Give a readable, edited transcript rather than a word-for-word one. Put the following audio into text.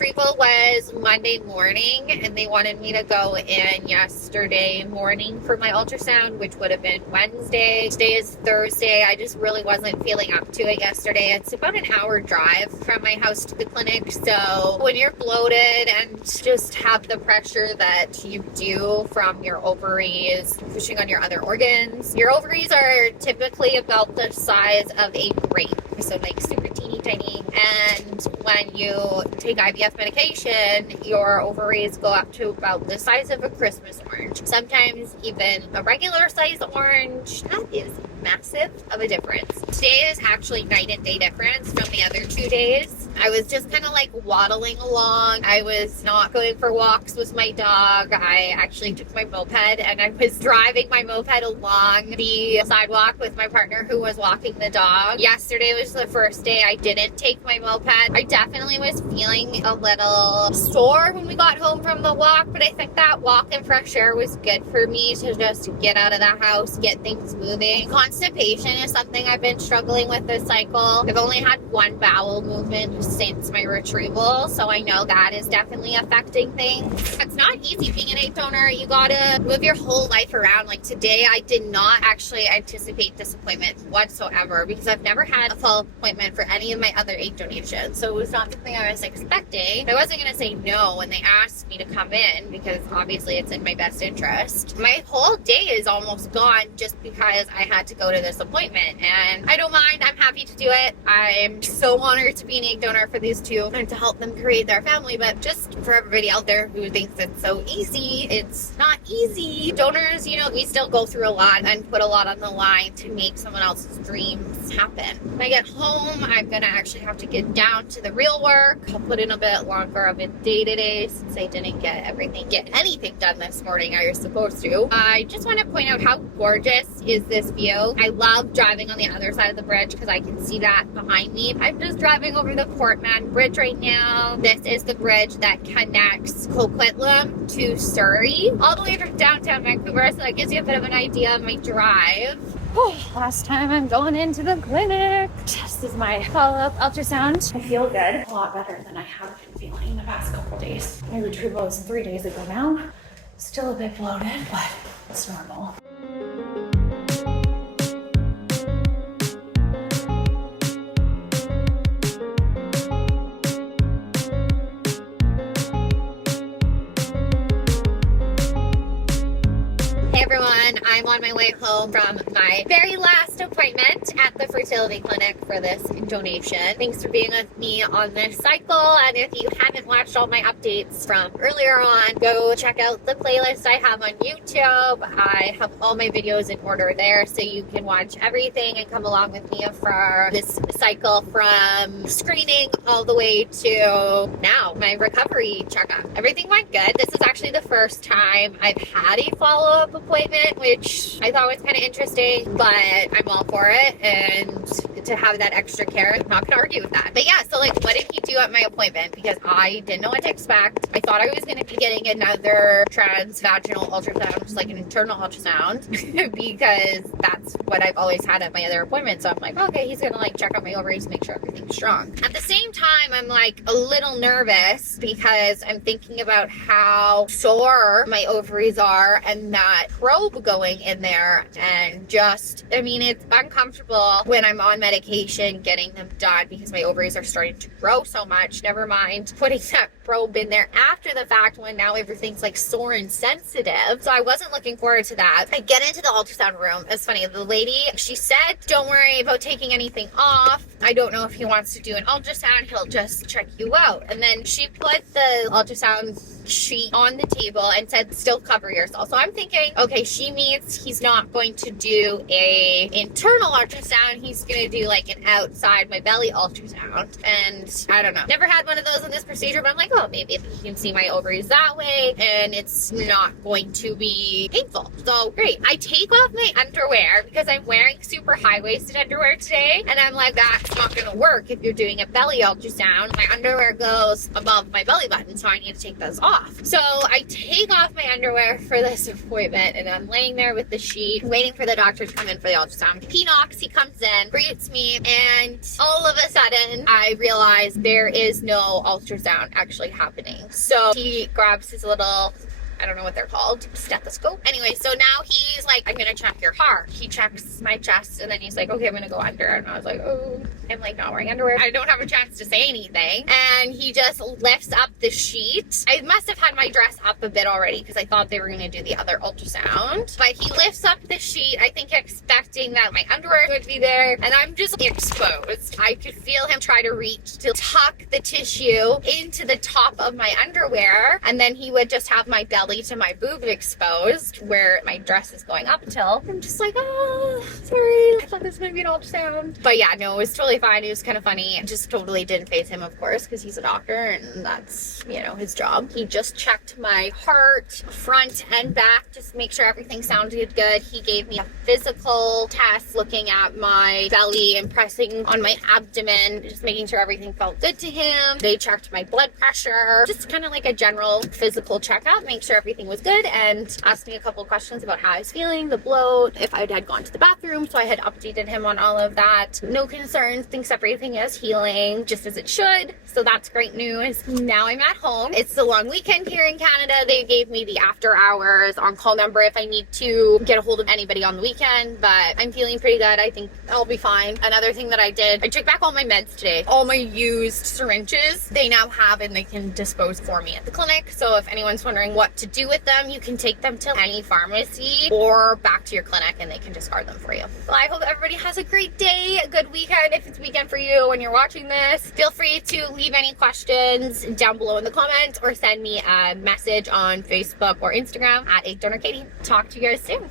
retrieval was Monday morning, and they wanted me to go in yesterday morning for my ultrasound, which would have been Wednesday. Today is Thursday. I just really wasn't feeling up to it yesterday. It's about an hour drive from my house to the clinic, so when you're bloated and just have the pressure that you do from your ovaries pushing on your other organs, your ovaries are typically about the size of a grape, so like super teeny tiny, and when you take IVF medication, your ovaries go up to about the size of a Christmas orange, sometimes even a regular size orange. That is massive of a difference. Today is actually night and day difference from the other 2 days. I was just kind of like waddling along. I was not going for walks with my dog. I actually took my moped and I was driving my moped along the sidewalk with my partner who was walking the dog. Yesterday was the first day I didn't take my moped. I definitely was feeling a little sore when we got home from the walk, but I think that walk in fresh air was good for me to just get out of the house, get things moving. Constipation is something I've been struggling with this cycle. I've only had one bowel movement since my retrieval, so I know that is definitely affecting things. It's not easy being an egg donor. You gotta move your whole life around. Like today, I did not actually anticipate this appointment whatsoever because I've never had a full appointment for any of my other egg donations, so it was not something I was expecting. I wasn't gonna say no when they asked me to come in because obviously it's in my best interest. My whole day is almost gone just because I had to go to this appointment, and I don't mind. I'm happy to do it. I'm so honored to be an egg donor for these two and to help them create their family, but just for everybody out there who thinks it's so easy, it's not easy. Donors, you know, we still go through a lot and put a lot on the line to make someone else's dreams happen. When I get home, I'm gonna actually have to get down to the real work. I'll put in a bit longer of a day today since I didn't get anything done this morning I was supposed to. I just want to point out how gorgeous is this view. I love driving on the other side of the bridge because I can see that behind me. I'm just driving over the Portman Bridge right now. This is the bridge that connects Coquitlam to Surrey, all the way from downtown Vancouver, so that gives you a bit of an idea of my drive. Last time I'm going into the clinic. This is my follow-up ultrasound. I feel good. A lot better than I have been feeling the past couple days. My retrieval was 3 days ago now. Still a bit bloated, but it's normal. Hey everyone, I'm on my way home from my very last appointment at the fertility clinic for this donation. Thanks for being with me on this cycle, and if you haven't watched all my updates from earlier on, go check out the playlist I have on YouTube. I have all my videos in order there so you can watch everything and come along with me for this cycle from screening all the way to now, my recovery checkup. Everything went good. This is actually the first time I've had a follow-up appointment, which I thought was kind of interesting, but I'm all for it, and to have that extra care, I'm not gonna argue with that. But yeah, so like, what did he do at my appointment? Because I didn't know what to expect. I thought I was gonna be getting another transvaginal ultrasound, just like an internal ultrasound, because that's what I've always had at my other appointments. So I'm like, okay, he's gonna like check out my ovaries, make sure everything's strong. At the same time, I'm like a little nervous because I'm thinking about how sore my ovaries are and that probe going in there, and just, I mean, it's uncomfortable when I'm on medication getting them done because my ovaries are starting to grow so much. Never mind putting that probe in there after the fact when now everything's like sore and sensitive. So I wasn't looking forward to that. I get into the ultrasound room. It's funny, the lady, she said, don't worry about taking anything off. I don't know if he wants to do an ultrasound, he'll just check you out. And then she put the ultrasound sheet on the table and said, still cover yourself. So I'm thinking, okay, she means he's not going to do a internal ultrasound, he's gonna do like an outside my belly ultrasound. And I don't know, never had one of those in this procedure, but I'm like, oh, maybe you can see my ovaries that way and it's not going to be painful. So great. I take off my underwear because I'm wearing super high-waisted underwear today, and I'm like, that's not gonna work if you're doing a belly ultrasound. My underwear goes above my belly button, so I need to take those off. So I take off my underwear for this appointment, and I'm laying there with the sheet waiting for the doctor to come in for the ultrasound. He knocks, he comes in, greets me, and all of a sudden I realize there is no ultrasound actually actually happening. So he grabs his little, I don't know what they're called, stethoscope. Anyway, so now he's like, I'm gonna check your heart. He checks my chest and then he's like, okay, I'm gonna go under. And I was like, oh, I'm like not wearing underwear. I don't have a chance to say anything. And he just lifts up the sheet. I must have had my dress up a bit already because I thought they were gonna do the other ultrasound. But he lifts up the sheet, I think expecting that my underwear would be there. And I'm just exposed. I could feel him try to reach to tuck the tissue into the top of my underwear. And then he would just have my belly to my boob exposed where my dress is going up till. I'm just like, oh, sorry. I thought this was gonna be an ultrasound. But yeah, no, it was totally fine. It was kind of funny. It just totally didn't faze him, of course, because he's a doctor and that's, you know, his job. He just checked my heart, front and back, just to make sure everything sounded good. He gave me a physical test looking at my belly and pressing on my abdomen, just making sure everything felt good to him. They checked my blood pressure, just kind of like a general physical checkup, make sure everything was good, and asked me a couple questions about how I was feeling, the bloat, if I had gone to the bathroom. So I had updated him on all of that. No concerns, thinks everything is healing just as it should. So that's great news. Now I'm at home. It's the long weekend here in Canada. They gave me the after hours on-call number if I need to get a hold of anybody on the weekend, but I'm feeling pretty good. I think I'll be fine. Another thing that I did, I took back all my meds today. All my used syringes, they now have and they can dispose for me at the clinic. So if anyone's wondering what to do with them, you can take them to any pharmacy or back to your clinic and they can discard them for you. Well, I hope everybody has a great day, a good weekend. If it's weekend for you when you're watching this, feel free to leave any questions down below in the comments or send me a message on Facebook or Instagram at 8DonorKatie. Talk to you guys soon.